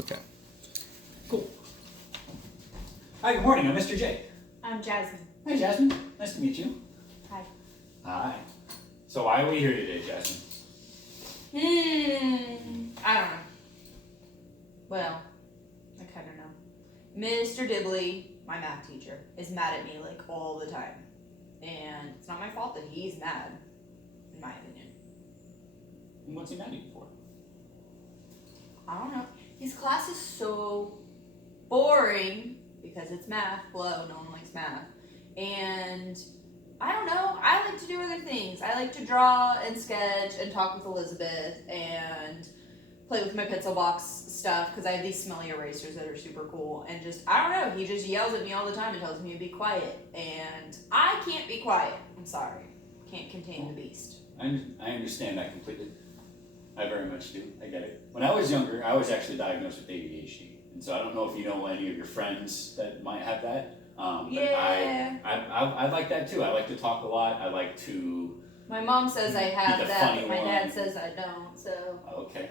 Okay. Cool. Hi, good morning. I'm Mr. J. I'm Jasmine. Hi, Jasmine. Nice to meet you. Hi. Hi. So why are we here today, Jasmine? I don't know. Well, I kind of know. Mr. Dibley, my math teacher, is mad at me like all the time. And it's not my fault that he's mad, in my opinion. And what's he mad at you for? I don't know. His class is so boring because it's math. Hello, no one likes math. And I don't know. I like to do other things. I like to draw and sketch and talk with Elizabeth and play with my pencil box stuff because I have these smelly erasers that are super cool. And just, I don't know. He just yells at me all the time and tells me to be quiet. And I can't be quiet. I'm sorry. Can't contain the beast. I understand that completely. I very much do. I get it. When I was younger, I was actually diagnosed with ADHD. And so I don't know if you know any of your friends that might have that. But Yeah. I like that too. I like to talk a lot. I like to... My mom says I have the that, funny but my one. dad says I don't, so. Okay.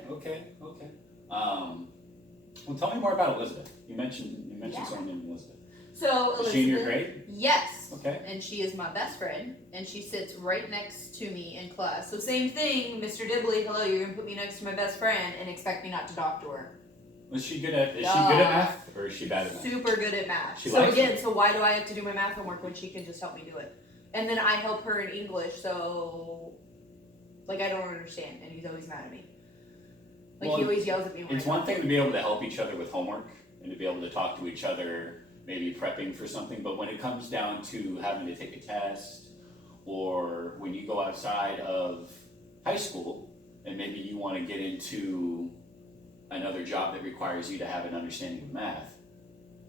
Well, tell me more about Elizabeth. You mentioned Yeah. someone named Elizabeth. So Elizabeth. Is she in your grade? Yes. Okay. And she is my best friend, and she sits right next to me in class. So same thing, Mr. Dibley, hello, you're gonna put me next to my best friend and expect me not to talk to her. Is she good at math, or is she bad at math? Super good at math. She so likes again, it. so why do I have to do my math homework when she can just help me do it? And then I help her in English, so like I don't understand, and he's always mad at me. Like Well, he always yells at me when It's I one talk thing to to him. be able to help each other with homework and to be able to talk to each other, maybe prepping for something, but when it comes down to having to take a test, or when you go outside of high school and maybe you want to get into another job that requires you to have an understanding of math,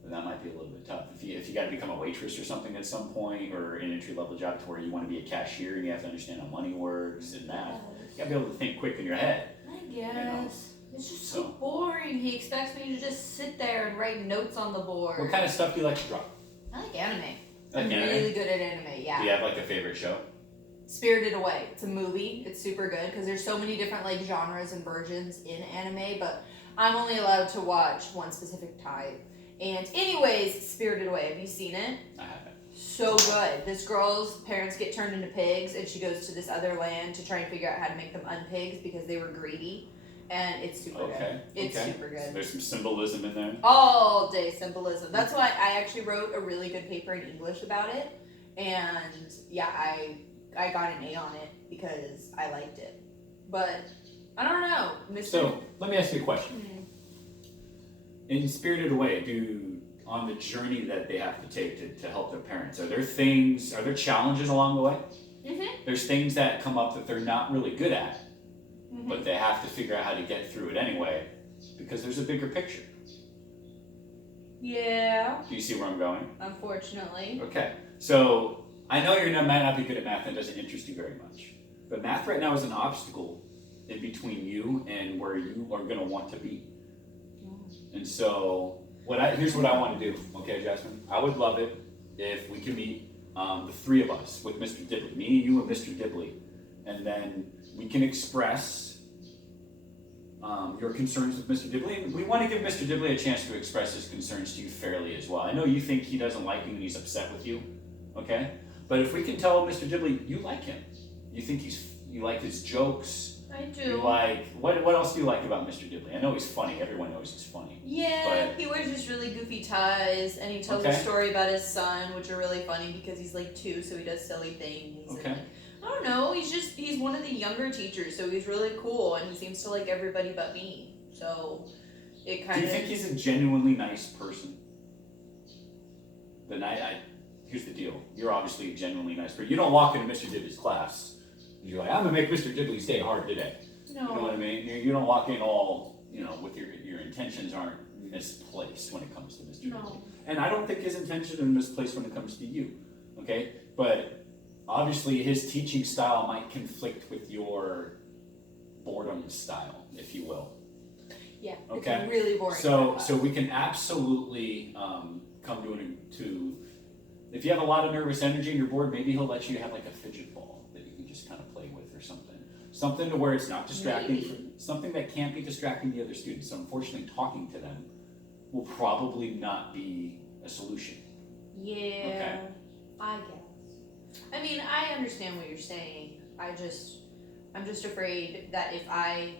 then that might be a little bit tough. If you got to become a waitress or something at some point, or an entry level job to where you want to be a cashier and you have to understand how money works and math, you got to be able to think quick in your head. I guess. know. It's just so boring. He expects me to just sit there and write notes on the board. What kind of stuff do you like to draw? I like anime. Like I'm anime? really good at anime, yeah. Do you have like a favorite show? Spirited Away. It's a movie. It's super good because there's so many different like genres and versions in anime, but I'm only allowed to watch one specific type. And anyways, Spirited Away. Have you seen it? I haven't. So good. This girl's parents get turned into pigs, and she goes to this other land to try and figure out how to make them unpigs because they were greedy. And it's super good. It's super good. So there's some symbolism in there. All day symbolism. That's why I actually wrote a really good paper in English about it. And yeah, I got an A on it because I liked it. But I don't know. So let me ask you a question. In Spirited Away, on the journey that they have to take to help their parents, are there challenges along the way? Mm-hmm. There's things that come up that they're not really good at, but they have to figure out how to get through it anyway, because there's a bigger picture. Yeah. Do you see where I'm going? Unfortunately. Okay, so I know might not be good at math and it doesn't interest you very much, but math right now is an obstacle in between you and where you are going to want to be. And so here's what I want to do, okay, Jasmine? I would love it if we can meet the three of us with Mr. Dibley, me, you, and Mr. Dibley, and then we can express your concerns with Mr. Dibley. And we want to give Mr. Dibley a chance to express his concerns to you fairly as well. I know you think he doesn't like you and he's upset with you, okay? But if we can tell Mr. Dibley you like him, you like his jokes. I do. You like what else do you like about Mr. Dibley? I know he's funny. Everyone knows he's funny. Yeah, he wears just really goofy ties, and he tells a story about his son, which are really funny because he's like 2, so he does silly things. Okay. And I don't know. He's one of the younger teachers, so he's really cool, and he seems to like everybody but me. So it kind of. Do you think he's a genuinely nice person? Then here's the deal. You're obviously a genuinely nice person. You don't walk into Mr. Dibley's class. You're like, I'm gonna make Mr. Dibley stay hard today. No. You know what I mean? You don't walk in all, with your intentions aren't misplaced when it comes to Mr. Dibley. And I don't think his intentions are misplaced when it comes to you. Okay? But obviously his teaching style might conflict with your boredom style, if you will. Yeah. Okay. It's really boring. So we can absolutely come to if you have a lot of nervous energy in your board, maybe he'll let you have like a fidget ball that you can just kind of play with or something. Something to where it's not distracting, Maybe. something that can't be distracting the other students. So unfortunately, talking to them will probably not be a solution. Yeah, Okay. I guess. I mean, I understand what you're saying. I'm just afraid that if I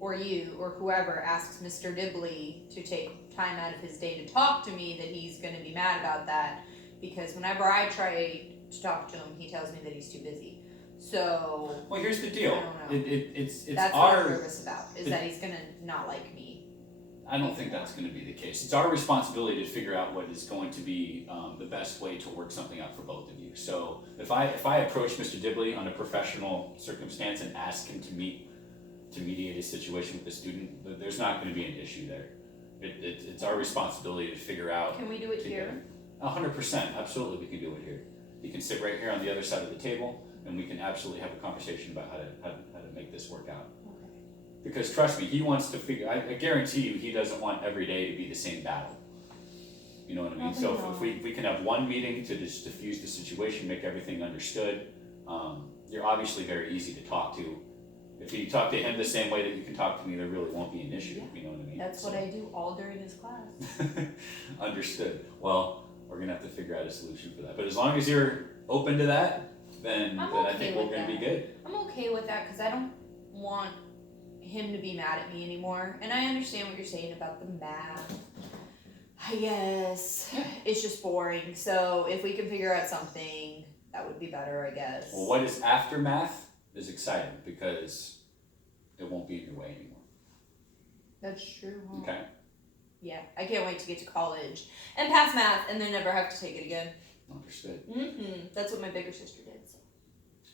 or you or whoever asks Mr. Dibley to take time out of his day to talk to me, that he's going to be mad about that, because whenever I try to talk to him, he tells me that he's too busy. So Well, here's the deal. I don't know. It's that's what I'm our. nervous about, is that he's going to not like me. I don't think that's going to be the case. It's our responsibility to figure out what is going to be the best way to work something out for both of you. So if I approach Mr. Dibley on a professional circumstance and ask him to mediate a situation with the student, there's not going to be an issue there. It's our responsibility to figure out. Can we do it together. here? 100%, absolutely, we can do it here. You can sit right here on the other side of the table, and we can absolutely have a conversation about how to make this work out. Okay. Because trust me, he wants to figure. I guarantee you, he doesn't want every day to be the same battle. You know what I mean? So if we can have one meeting to just diffuse the situation, make everything understood. You're obviously very easy to talk to. If you talk to him the same way that you can talk to me, there really won't be an issue. Yeah. You know what I mean? That's what I do all during his class. Understood. Well, we're gonna have to figure out a solution for that. But as long as you're open to that, then I'm I okay think we're with gonna be that. good. I'm okay with that because I don't want him to be mad at me anymore. And I understand what you're saying about the math. I guess it's just boring. So if we can figure out something, that would be better, I guess. Well, what is after math is exciting because it won't be in your way anymore. That's true. Huh? Okay. Yeah, I can't wait to get to college and pass math and then never have to take it again. Understood. That's what my bigger sister did. So.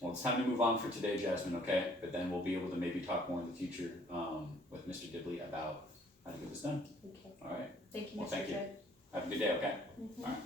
Well, it's time to move on for today, Jasmine, okay? But then we'll be able to maybe talk more in the future with Mr. Dibley about how to get this done. Okay. All right. Thank you, Well, Mr. thank you. Jed. Have a good day, okay? All right.